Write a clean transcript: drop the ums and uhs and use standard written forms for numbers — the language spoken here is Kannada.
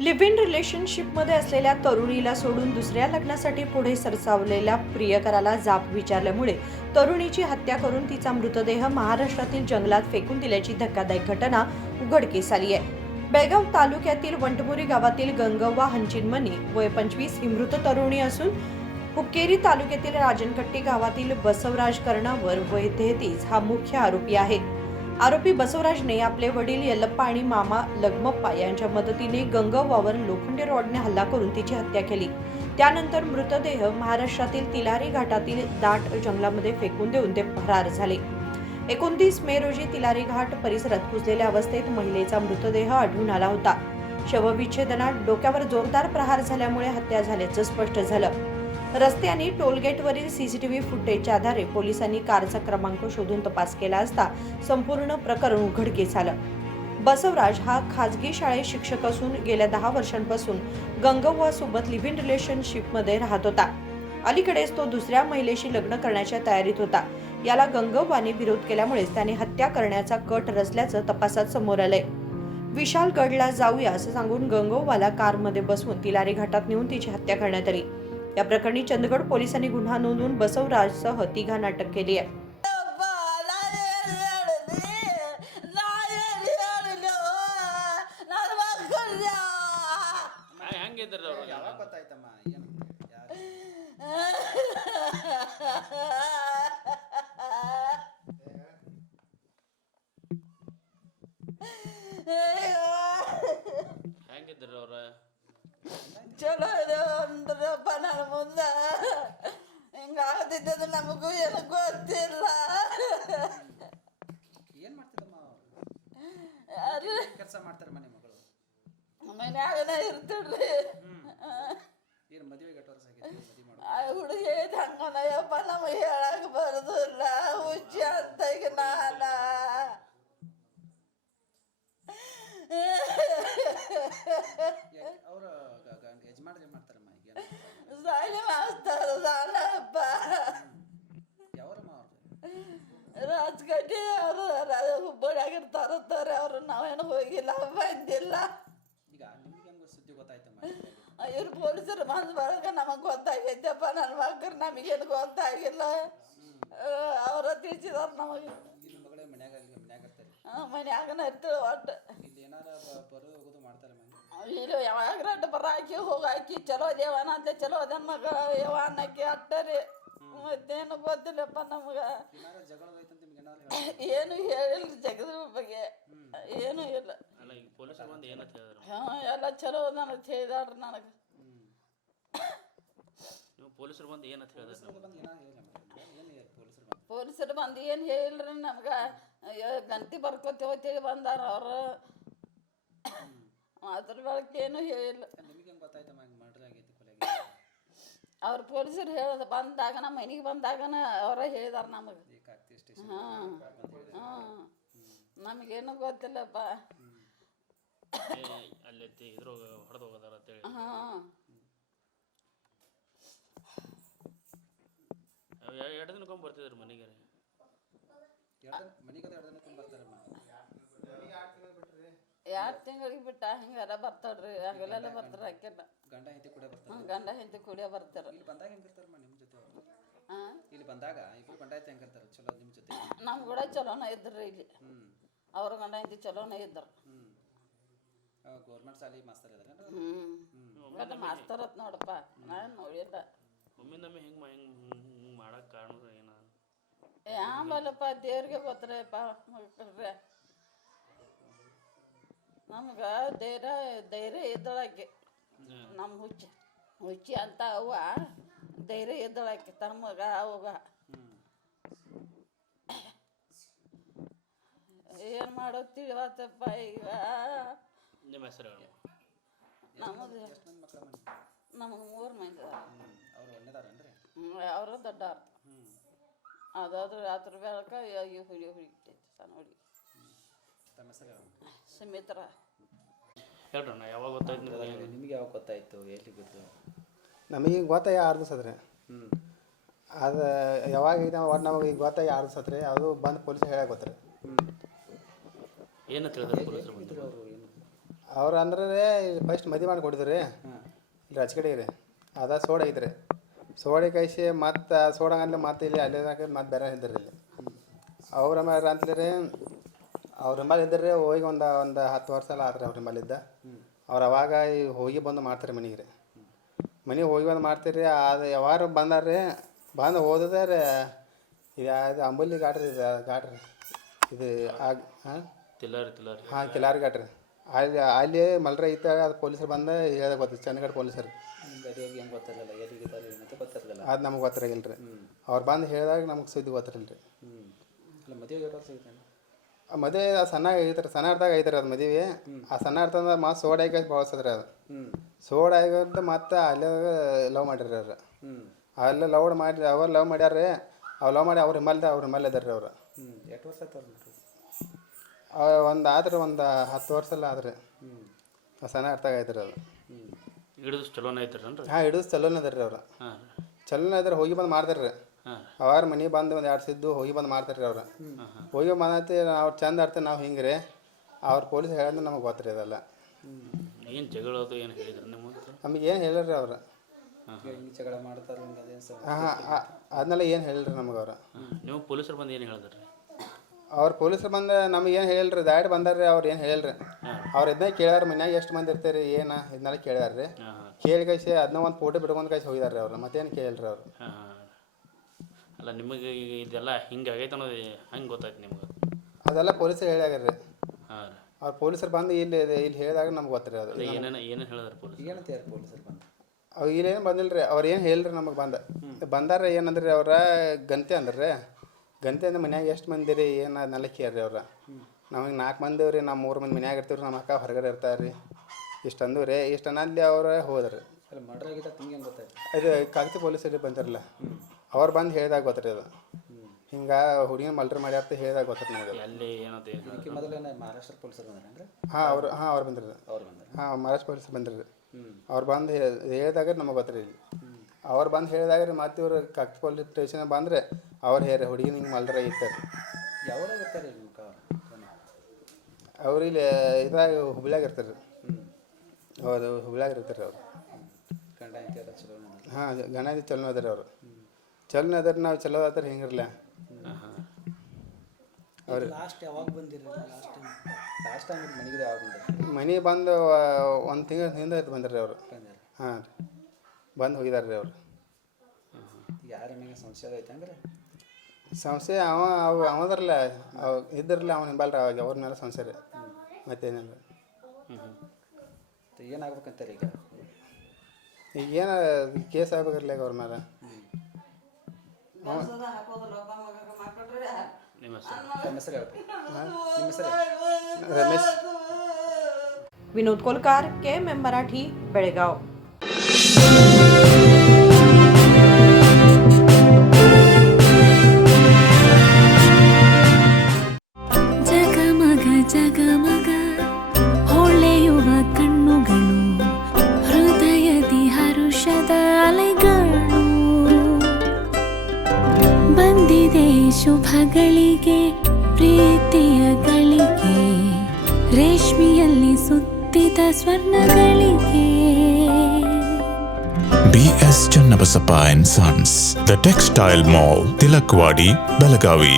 लिव्ह इन रिलेशनशिपमध्ये असलेल्या तरुणीला सोडून दुसऱ्या लग्नासाठी पुढे सरसावलेल्या प्रियकराला जाब विचारल्यामुळे तरुणीची हत्या करून तिचा मृतदेह महाराष्ट्रातील जंगलात फेकून दिल्याची धक्कादायक घटना उघडकीस आली आहे. बेळगाव तालुक्यातील वंटमुरी गावातील गंगव्वा हंचिनमनी वय 25 ही मृत तरुणी असून हुक्केरी तालुक्यातील राजनकट्टी गावातील बसवराज कर्णावर वय 33 हा मुख्य आरोपी आहे. आरोपी बसवराजने आपले वडील यल्लप्पा आणि मामा लगमप्पा यांच्या मदतीने गंगव्वावर लोखंडी रॉडने हल्ला करून तिची हत्या केली. त्यानंतर मृतदेह महाराष्ट्रातील तिलारी घाटातील दाट जंगलामध्ये फेकून देऊन ते फरार झाले. 29 मे रोजी तिलारी घाट परिसरात कुजलेल्या अवस्थेत महिलेचा मृतदेह आढळून आला होता. शवविच्छेदनात डोक्यावर जोरदार प्रहार झाल्यामुळे हत्या झाल्याचं स्पष्ट झालं. रस्ते आणि टोलगेटवरील सीसीटीव्ही फुटेजच्या आधारे पोलिसांनी कारचा क्रमांक शोधून तपास केला असता संपूर्ण प्रकरण उघडकीस आलं. बसवराज हा खाजगी शाळेत शिक्षक असून गेल्या 10 वर्षांपासून गंगव्वासोबत लिव्ह इन रिलेशनशिपमध्ये राहत होता. अलीकडेच तो दुसऱ्या महिलेशी लग्न करण्याच्या तयारीत होता. याला गंगव्वाने विरोध केल्यामुळेच त्याने हत्या करण्याचा कट रचल्याचं तपासात समोर आलंय. विशालगडला जाऊया असं सांगून गंगव्वाला कारमध्ये बसवून तिलारी घाटात नेऊन तिची हत्या करण्यात आली. या प्रकरणी चंदगड पोलिसांनी गुन्हा नोंदवून बसवराजसह तिघांना अटक केली आहे. ಯಾವಾಗ ಗೊತ್ತಾಯ್ತಮ್ಮ ಏನು ಯಾರು ಹೆಂಗಿದ್ರು ಅವ್ರ ಚಲೋ ಇದೆ ಅಂದ್ರಪ್ಪ ನನ್ನ ಮುಂದೆ ಹಿಂಗಾಗ್ತಿದ್ದದು ನಮಗೂ ಏನು ಗೊತ್ತಿಲ್ಲ. ಏನು ಮಾಡ್ತಿದ್ದಮ್ಮ ಯಾರು ಕೆಲಸ ಮಾಡ್ತಾರೆ ಮನೆ ಮಗಳು ಮನ್ಯಾಗನ ಇರ್ತಿಡ್ರಿ. ಏನು ಮದುವೆಗೆ 8 ವರ್ಷ ಆಗೈತಿ ಮದುವೆ ಮಾಡು ಆ ಹುಡುಗಿ ಹೇಳಿದ ಹಂಗನಯ್ಯಪ್ಪ ನಮಗೆ ಹೇಳಕ್ ಬರೋದಿಲ್ಲ ಹುಚ್ಚಿ ಅಂತ ಈಗ ನಾನ ಅವ್ರ ಯಜಮಾನ್ರು ಏನು ಮಾಡ್ತಾರಮ್ಮ ಈಗ ಸಾಲಿ ಮಾಸ್ತರ ಸಾಲಪ್ಪ ಯಾವರಮ್ಮ ಅವ್ರು ರಾಜಕಟ್ಟಿ ಅವರು ಹುಬ್ಬಳ್ಳಿಯಾಗಿರ್ತಾರತ್ತಾರೆ ಅವರು ನಾವೇನು ಹೋಗಿಲ್ಲ ಬಂದಿಲ್ಲ. ಈಗ ನಿಮ್ಗೆ ಹೆಂಗೆ ಸುದ್ದಿ ಗೊತ್ತಾಯ್ತಮ್ಮ ಇವ್ರು ಪೊಲೀಸರು ಬಂದ ಬಳಿಕ ನಮಗೆ ಗೊತ್ತಾಗೈತಪ್ಪ. ನನ್ನ ಮಕ್ಕಳು ನಮಗೇನು ಗೊತ್ತಾಗಿಲ್ಲ. ಅವರ ತಿಳಿಸಿದಾರ ನಮಗೆ. ಇಲ್ಲಿ ಮಗಳೇ ಮನ್ಯಾಗ ಇರ್ತಾರೆ ಮನ್ಯಾಗನ ಇರ್ತಾಳೆ ಒಟ್ಟು. ಇಲ್ಲಿ ಏನಾರ ಬರೋದು ಹೋಗೋದು ಮಾಡ್ತಾರೆ ಮನೆ ಇಲ್ಲಿ ಯಾವಾಗ ರಡ್ಡ ಬರಾಕಿ ಹೋಗಾಕಿ ಚಲೋ ದೇವನ ಅಂತ ಚಲೋ ಅದನ್ ಮಗ ಯವ ಅನ್ನಕ್ಕೆ ಅಟ್ಟರಿ ಮತ್ತೇನು ಗೊತ್ತಿಲ್ಲಪ್ಪ ನಮ್ಗೆ. ಏನಾರ ಜಗಳ ಐತಂತ ನಿಮ್ಗೆ ಏನಾರು ಏನು ಹೇಳಿಲ್ಲ ಜಗದ ಬಗ್ಗೆ ಏನು ಇಲ್ಲ. ಅಲ್ಲ ಈಗ ಪೊಲೀಸರು ಬಂದು ಏನಂತ ಹೇಳಿದ್ರು? ಎಲ್ಲ ಚಲೋ ನನಗೆ ಹೇಳಿದಾಡ್ರಿ ನನಗೆ. ನೀವು ಪೊಲೀಸರು ಬಂದು ಏನಂತ ಹೇಳಿದ್ರು? ಬಂದು ಏನಾರು ಹೇಳಿಲ್ಲ ಏನು ಪೊಲೀಸರು ಪೊಲೀಸರು ಬಂದು ಏನು ಹೇಳಿಲ್ರಿ ನಮ್ಗೆ. ಗಂತಿ ಬರ್ಕೋತೇವತ್ತೇಳಿ ಬಂದಾರ ಅವರು. ಅದ್ರ ಬಳಕೆ ಏನು ಹೇಳಿಲ್ಲ. ನಿಮಗೆ ಹೆಂಗೆ ಗೊತ್ತಾಯ್ತಮ್ಮ ಹಿಂಗೆ ಮರ್ಡರ್ ಆಗೈತಿ ಕೊಲೆ ಅವ್ರು ಪೊಲೀಸರು ಹೇಳೋದು ಬಂದಾಗ ನಮ್ಮ ಮನೆಗೆ ಬಂದಾಗನ ಅವರ ಹೇಳಿದಾರ ನಮಗೆ. ಏಕಾಗ್ತಿ ಸ್ಟೇಷನ್ ನಮಗೇನು ಗೊತ್ತಿಲ್ಲಪ್ಪ. ಅಲ್ಲಿ ಇದ್ರ ಹೊಡೆದು ಹೋಗೋದಾರ ಅಂತೇಳಿ ಎರಡು ದಿನಕ್ಕೊಮ್ಮೆ ಬರ್ತಿದ್ರು ಮನೆಗೆ. ಮನೆಗೆ 2 ದಿನಕ್ಕೆ ಬರ್ತಾರಮ್ಮ 2 ತಿಂಗಳಿಗೆ ಬಿಟ್ಟ ಹಿಂಗೆಲ್ಲ ಬರ್ತಾಳ್ರಿ. ಹಂಗೆಲ್ಲ ಬರ್ತಾರ ಆಕೆಲ್ಲ ಗಂಡ ಹೆಂಡತಿ ಕೂಡ ಬರ್ತಾರೆ. ಗಂಡ ಹೆಂಡತಿ ಕುಡಿಯೋ ಬರ್ತಾರ. ಇಲ್ಲಿ ಬಂದಾಗ ಹೆಂಗಿರ್ತಾರಮ್ಮ ನಿಮ್ಮ ಜೊತೆ ಹಾಂ ಇಲ್ಲಿ ಬಂದಾಗ ಇಬ್ರು ಗಂಡ ಹೆಂಡತಿ ಹೆಂಗಿರ್ತಾರೆ ಚಲೋ ನಿಮ್ಮ ಜೊತೆ ನಮ್ಮ ಕೂಡ ಚಲೋನ ಇದ್ರಿ ಇಲ್ಲಿ. ಅವ್ರ ಗಂಡ ಹೆಂಡತಿ ಚಲೋನ ಇದ್ದರು. ಗೌರ್ಮೆಂಟ್ ಶಾಲೆ ಮಾಸ್ತರ್ ಇದಾರೆ ಎಲ್ಲ ಮಾಸ್ತರತ್ ನೋಡಪ್ಪ ನಾನು ನೋಡಿಲ್ಲ. ಒಮ್ಮಿಂದೊಮ್ಮೆ ಹಿಂಗೆ ಮಾಡೋಕೆ ಕಾರಣ ಏನು? ಆಮೇಲಪ್ಪ ದೇವ್ರಿಗೆ ಗೊತ್ತರಪ್ಪ ಮಕ್ಕಳ್ರೆ. ನಮ್ಗೆ ಧೈರ್ಯ ಇದ್ದಳಾಕೆ ನಮ್ಮ ಹುಚ್ಚಿ ಅಂತ ಅವ್ವ ಧೈರ್ಯ ಇದ್ದಳಾಕೆ ತಮ್ಮಗ ಅವಾಗ ಏನು ಮಾಡೋದು ತಿಳಿವತ್ತಪ್ಪ ಈಗ. ನಿಮ್ಮ ಹೆಸರು ಹೇಳು. ನಮ್ಮದು ಎಷ್ಟು ಮಂದಿ ಮಕ್ಕಳ ಮನೆ ನಮಗೆ 3 ಮಂದಿ ಅವ್ರು ಒಳ್ಳೆದಾರನ್ರಿ ಅವರು ದೊಡ್ಡವ್ರು. ಅದಾದ್ರೆ ಅದ್ರ ಬೆಳಕ ಹುಡುಗಿಟ್ಟೈತಿ ಸಣ್ಣ ಹುಡುಗಿ. ತಮ್ಮ ಹೆಸರು ಸುಮಿತ್ರ. ಹೇಳ್ರಿ ನಾ ಯಾವಾಗ ಗೊತ್ತಾಯ್ತು ನಿಮಗೆ ಯಾವಾಗ ಗೊತ್ತಾಯ್ತು ಎಲ್ಲಿ ಬಿದ್ದು? ನಮಗೆ ಗೊತ್ತಾಯ 6 ದಿವಸ ಅದ್ರಿ. ಅದು ಯಾವಾಗ ಈಗ ಒಟ್ಟು ನಮಗೆ ಈಗ ಗೊತ್ತಾಯ 6 ದಿವಸ ಅತ್ರಿ. ಅದು ಬಂದು ಪೊಲೀಸ್ ಹೇಳಕ್ಕೆ ಗೊತ್ತ್ರಿ. ಏನಂತ ಹೇಳಿದ್ರು ಪೊಲೀಸರು ಬಂದರು? ಅವ್ರು ಅಂದ್ರೆ ಫಸ್ಟ್ ಮದುವೆ ಮಾಡಿ ಕೊಡಿದ್ರಿ ಇಲ್ಲಿ ರಚಕಡೆಗೆ ರೀ ಅದ ಸೋಡ ಐತ್ರಿ ಸೋಡೆ ಕೈಸಿ ಮತ್ತು ಸೋಡಂಗಂದ್ರೆ ಮತ್ತೆ ಇಲ್ಲಿ ಅಲ್ಲೇ ಮತ್ತೆ ಬೇರೆ ಇದ್ರಿ ಇಲ್ಲಿ ಅವ್ರ ಮೇಲೆ ಅಂತಲೇ ಅವ್ರ ಮೇಲೆ ಇದ್ದರೆ ಹೋಗಿ ಒಂದು 10 ವರ್ಷ ಎಲ್ಲ ಆತ್ರಿ ಅವ್ರ ಮೇಲೆ ಇದ್ದ ಅವ್ರು ಅವಾಗ ಹೋಗಿ ಬಂದು ಮಾಡ್ತಾರೆ ಮನೆಗೆ ರೀ ಮನೆಗೆ ಹೋಗಿ ಬಂದು ಮಾಡ್ತೀರಿ ಅದು ಯಾವಾರು ಬಂದಾರ್ರಿ ಬಂದು ಹೋದ್ರೆ ಇದು ಅಂಬಲಿ ಘಾಟ್ರಿ ಇದು ಘಾಟ್ರಿ ಇದು ಹಾಂ ತಿಲ್ಲಾರಿ ಹಾಂ ಕಿಲಾರಿ ಘಾಟ್ರಿ ಅಲ್ಲಿ ಮಲ್ರ ಐತಾಗ ಅದು ಪೊಲೀಸರು ಬಂದು ಹೇಳ್ದೆ ಗೊತ್ತಿತ್ತು ಚಂದಗಢ ಪೊಲೀಸರು ಏನು ಗೊತ್ತಿರಲಿಲ್ಲ ಎಲ್ಲಿಗಿದ್ದಾರೆ ಏನಂತ ಗೊತ್ತಿರಲಿಲ್ಲ. ಅದು ನಮ್ಗೆ ಗೊತ್ತಿರಂಗಿಲ್ಲ ರೀ ಅವ್ರು ಬಂದು ಹೇಳಿದಾಗ ನಮ್ಗೆ ಸುದ್ದಿ ಗೊತ್ತಿರಲಿಲ್ಲ ರೀ. ಅಲ್ಲ ಮದುವೆಗೆ ಎಷ್ಟು ವರ್ಷ ಆಗೈತೆ? ಮದುವೆ ಸಣ್ಣ ಐತ್ರಿ ಸಣ್ಣ ಅರ್ದಾಗ ಐತ್ರಿ ಅದು ಮದುವೆ ಆ ಸಣ್ಣ ಅರ್ಥದ ಮತ್ತೆ ಸೋಡ ಹಾಕಿ ಬಳಸದ್ರಿ ಅದು ಸೋಡ ಆಗಿದ್ದು ಮತ್ತೆ ಅಲ್ಲೇ ಲವ್ ಮಾಡಿರಿ ಅವ್ರು ಅಲ್ಲೇ ಲವ್ ಮಾಡಿ ಅವ್ರು ಲವ್ ಮಾಡ್ಯಾರ ಅವ್ರು ಲವ್ ಮಾಡಿ ಅವ್ರ ಹಿಮಾಲಯ ಇದಾರೆ ಅವ್ರು. ಎಷ್ಟು ವರ್ಷ ಆಯ್ತು ಅವ್ರು ಒಂದು ಆದ್ರೆ ಒಂದು 10 ವರ್ಷ ಎಲ್ಲ ಆದ್ರಿ ಸಣ್ಣ ಅರ್ಥಾಗ ಐತ್ರಿ ಅದು. ಹಿಡಿದು ಚಲೋನೇ ಐತ್ರನ್ರಿ? ಹಾಂ ಹಿಡಿದು ಚಲೋನೇ ಅದಾರ ರೀ ಅವ್ರು ಚಲೋನೇ ಇದಾರೆ ಹೋಗಿ ಬಂದು ಮಾಡ್ತಾರೆ ರೀ ಅವಾರ ಮನೆ ಬಂದು ಒಂದು 2 ಸಿದ್ದು ಹೋಗಿ ಬಂದು ಮಾಡ್ತಾರೆ ರೀ ಅವ್ರು ಹೋಗಿ ಬಂದೈತಿ ಅವ್ರು ಚಂದ ಆಡ್ತಾರೆ ನಾವು ಹಿಂಗೆ ರೀ ಅವ್ರು ಪೊಲೀಸ್ ಹೇಳಿದ್ರೆ ನಮಗೆ ಗೊತ್ತಿರಿ ಅದೆಲ್ಲ. ಏನು ಜಗಳ ಅದು ಏನು ಹೇಳಿದ್ರು ನಿಮಗೆ? ನಮಗೆ ಏನು ಹೇಳಿರಿ ಅವ್ರು ಹಿಂಗೆ ಜಗಳ ಮಾಡ್ತಾರೆ ಹಿಂಗೆ ಅದೇನು ಸರ್? ಹಾಂ ಅದನ್ನೆಲ್ಲ ಏನು ಹೇಳಿರಿ ನಮಗೆ ಅವ್ರು. ನೀವು ಪೊಲೀಸರು ಬಂದು ಏನು ಹೇಳಿದ್ರಿ? ಅವ್ರು ಪೊಲೀಸರು ಬಂದು ನಮಗೆ ಏನು ಹೇಳಿರಿ ದಾಡಿ ಬಂದಾರ್ರಿ ಅವ್ರು ಏನು ಹೇಳಿರಿ ಅವ್ರು ಇದನ್ನೇ ಕೇಳ್ಯಾರ ಮನ್ಯಾಗ ಎಷ್ಟು ಮಂದಿ ಇರ್ತೀರಿ ಏನು ಇದನ್ನೆಲ್ಲ ಕೇಳ್ಯಾರ ರೀ ಕೇಳಿ ಕೈಸಿ ಅದನ್ನ ಒಂದು ಫೋಟೋ ಬಿಟ್ಕೊಂಡು ಕೈಸಿ ಹೋಗಿದಾರೆ ರೀ ಅವ್ರು ಮತ್ತೇನು ಕೇಳಿರಿ ಅವ್ರು. ಅಲ್ಲ ನಿಮಗೆ ಇದೆಲ್ಲ ಹಿಂಗೆ ಆಗೈತೆ ಅನ್ನೋದು ಹಂಗೆ ಗೊತ್ತಾಯ್ತು ನಿಮ್ಗೆ? ಅದೆಲ್ಲ ಪೊಲೀಸರು ಹೇಳ್ಯಾರ ರೀ ಹಾಂ ಅವ್ರು ಪೊಲೀಸರು ಬಂದು ಇಲ್ಲಿ ಹೇಳಿದಾಗ ನಮ್ಗೆ ಗೊತ್ತಿರಿ ಅದು. ಏನೇನು ಹೇಳಿದಾರೆ ಪೊಲೀಸ್? ಏನಂತ ಯಾರು ಪೊಲೀಸರು ಬಂದು ಅವ್ರು ಇಲ್ಲೇನು ಬಂದಿಲ್ಲ ರೀ ಅವ್ರು ಏನು ಹೇಳಿರಿ ನಮಗೆ ಬಂದಾರ ಏನಂದ್ರಿ ಅವ್ರ ಗಂತೆ ಅಂದ್ರೆ ಗಂತೆ ಅಂದ್ರೆ ಮನ್ಯಾಗ ಎಷ್ಟು ಮಂದಿ ರೀ ಏನು ಅದನ್ನೆಲ್ಲ ಕೇಳ್ರಿ ಅವ್ರ ನಮಗೆ 4 ಮಂದಿ ರೀ ನಾವು 3 ಮಂದಿ ಮನ್ಯಾಗ ಇರ್ತೀವಿ ನಮ್ಮ ಅಕ್ಕ ಹೊರಗಡೆ ಇರ್ತಾರೆ ರೀ ಇಷ್ಟು ಅಂದು ರೀ ಇಷ್ಟು ಅನ್ನಲ್ಲಿ ಅವ್ರು ಹೋದ್ರಿ. ಅಲ್ಲಿ ಮರ್ಡರ್ ಆಗಿದ್ದ ನಿಮ್ಗೆ ಹೆಂಗೆ ಗೊತ್ತಾಯ್ತು? ಇದು ಕಾಗತಿ ಪೊಲೀಸರಿಗೆ ಬಂದಿರಲ್ಲ ಅವ್ರು ಬಂದು ಹೇಳಿದಾಗ ಗೊತ್ತಿರಿ ಅದು ಹಿಂಗೆ ಹುಡುಗಿನ ಮಲ್ಟ್ರಿ ಮಾಡ್ಯಾರ್ತ ಹೇಳಿದಾಗ ಗೊತ್ತಿರಿ ನಮಗೆ. ಅಲ್ಲಿ ಏನಂತ ಇದಕ್ಕೆ ಮೊದಲೇನು ಮಹಾರಾಷ್ಟ್ರ ಪೊಲೀಸರು ಬಂದ್ರಿ? ಅವ್ರು ಬಂದಿರಿ ಅವ್ರು ಬಂದ್ರೆ ಮಹಾರಾಷ್ಟ್ರ ಪೊಲೀಸರು ಬಂದಿರಿ ಅವ್ರು ಬಂದು ಹೇಳಿದಾಗ ನಮಗೆ ಗೊತ್ತಿರಿ ಇಲ್ಲಿ ಅವ್ರು ಬಂದು ಹೇಳಿದಾಗ ರೀ ಮತ್ತೆ ಇವರು ಕಾಗತಿ ಪೊಲೀಸ್ ಸ್ಟೇಷನ್ ಬಂದರೆ ಅವ್ರು ಹೇಳಿ ಹುಡುಗಿನ ಹಿಂಗೆ ಮಲ್ಟ್ರಿ ಇರ್ತಾರೆ. ಯಾವಾಗ ಇರ್ತಾರೆ ನಿಮ್ಮ ಅವ್ರು ಇಲ್ಲಿ ಇದಾಗ ಹುಬ್ಳ್ಯಾಗ ಇರ್ತಾರೆ ರೀ. ಹೌದು ಹುಬ್ಳ್ಯಾಗ ಇರ್ತಾರೆ ಅವ್ರು. ಗಂಡ ಹೆಂಡತಿ ಎಲ್ಲ ಚಲೋ? ಹಾಂ ಗಣತಿ ಚಲೋ ಅದಾರೆ ಅವರು ಚಲೋ ಅದಾರೆ ನಾವು ಚಲೋ ಆದ್ರೆ ಹಿಂಗಿರಲ್ಲ ಅವ್ರು. ಲಾಸ್ಟ್ ಯಾವಾಗ ಬಂದಿರಿ? ಲಾಸ್ಟ್ ಟೈಮ್ ಮನೆಗೆ ಯಾವಾಗ ಬಂದಿರಿ? ಮನೆ ಬಂದು 1 ತಿಂಗಳ ಹಿಂದೆ ಬಂದ್ರಿ ಅವರು. ಹಾಂ ಬಂದು ಹೋಗಿದಾರೆ ರೀ ಅವರು. ಯಾರ ಮೇಲೆ ಸಂಶಯ ಐತೆ ಅಂದ್ರೆ ಸಂಶಯ ಅವದ್ರಲ್ಲ ಇದ್ರಲ್ಲ ಅವನ ಹಿಂಬಲ್ರಿ ಅವಾಗ ಅವ್ರ ಮೇಲೆ ಸಂಶಯ ರೀ ಮತ್ತೇನಿಲ್ಲ. ಏನಾಗ್ಬೇಕಂತಾರೆ ಈಗ ಏನು ಕೇಸ್ ಆಗ್ಬೇಕಿರ್ಲಿ ಅವ್ರ ಮೇಲೆ. ನಿಮ್ಮ ಹೆಸರು? ನಿಮ್ಮ ಹೆಸರು ಹೇಳ್ಬೇಕು. ನಿಮ್ಮ ಹೆಸರು ರಮೇಶ್. विनोद कोलकार, KMM मराठी, बेळगाव. ಜಗಮಗ ಜಗಮಗ ಹೊಳೆಯುವ ಕಣ್ಣುಗಳು ಹೃದಯದಿ ಹರುಷದ ಅಲೆಗಳು ಬಂದಿದೆ ಶುಭಗಳಿಗೆ ಪ್ರೀತಿಯ ಗಳಿಗೆ ರೇಷ್ಮೆಯಲ್ಲಿ ಸುತ್ತಿದ ಸ್ವರ್ಣಗಳಿಗೆ. BS Channabasappa and Sons, The Textile Mall, Tilakwadi, Belagavi.